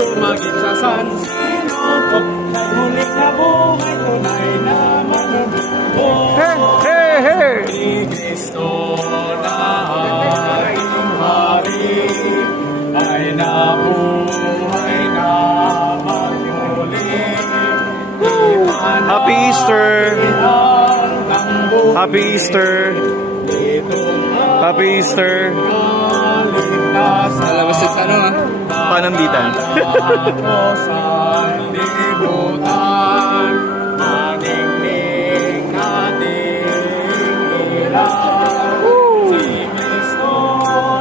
sumagit sa sansinutok, sa muling na buhay tunay na manubuhay. Hey, hey! Ni Kristo na ating hari, ay nabuhay na magmuli. Happy Easter! Happy Easter! Happy Easter! Lalabas sa ano ha? Panambitan. Maningning nating ilaw, si Kristo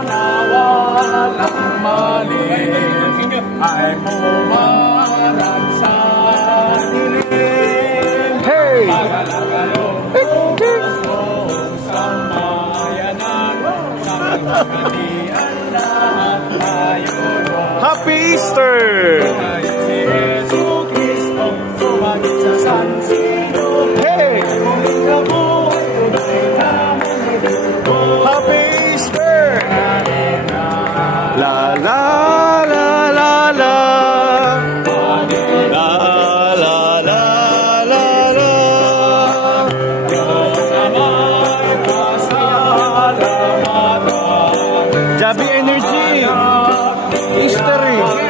na walang mali, ay pumarang sa dilim. Hey! Sa mayanan, sa kagadian lahat tayo. Happy Easter! Si Jesu Kristo, sumagit sa sansinutok, Hey! muling nabuhay tunay na manubuhay. Happy Easter! La la la la la. La la la la la. Diyos ama'y pasalamatan. Jabi Energy! Easter!